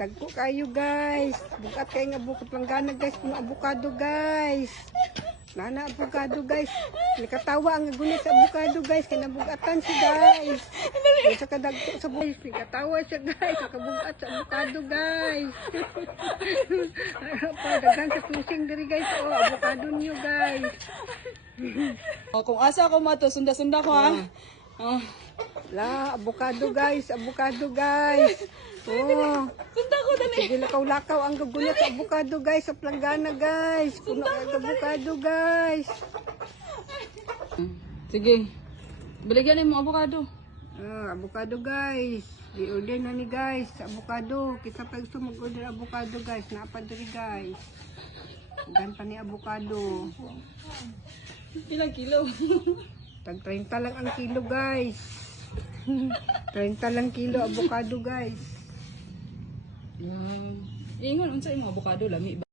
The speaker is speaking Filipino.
Dagko kayo guys. Bukat kayo nga bukot langgana guys. Kung avocado guys. Nana avocado guys. Nakatawa ang gulit sa avocado guys. Kaya nabugatan siya guys. Sa kadagko sa buhay. Nakatawa siya guys. Nakabugat sa avocado guys. Pagdagan sa susing diri guys. Oh, avocado niyo guys. Kung asa ako mato, sunda-sunda ko ha. Oh. La, avocado guys. Avocado guys. Oh. Sunda ko dali. Sige, lakaw-lakaw ang gagulat sa avocado guys, sa planggana guys. Puno ang avocado guys. Sige. Baligyan mo avocado. Avocado guys. I-order na ni guys, avocado. Kita pa gusto mag-order avocado guys. Napadiri guys. Ganta ni avocado. Ilang kilo? Tag 30 lang ang kilo guys. 30 lang kilo avocado guys. Ingon unsa imong avocado lami ba?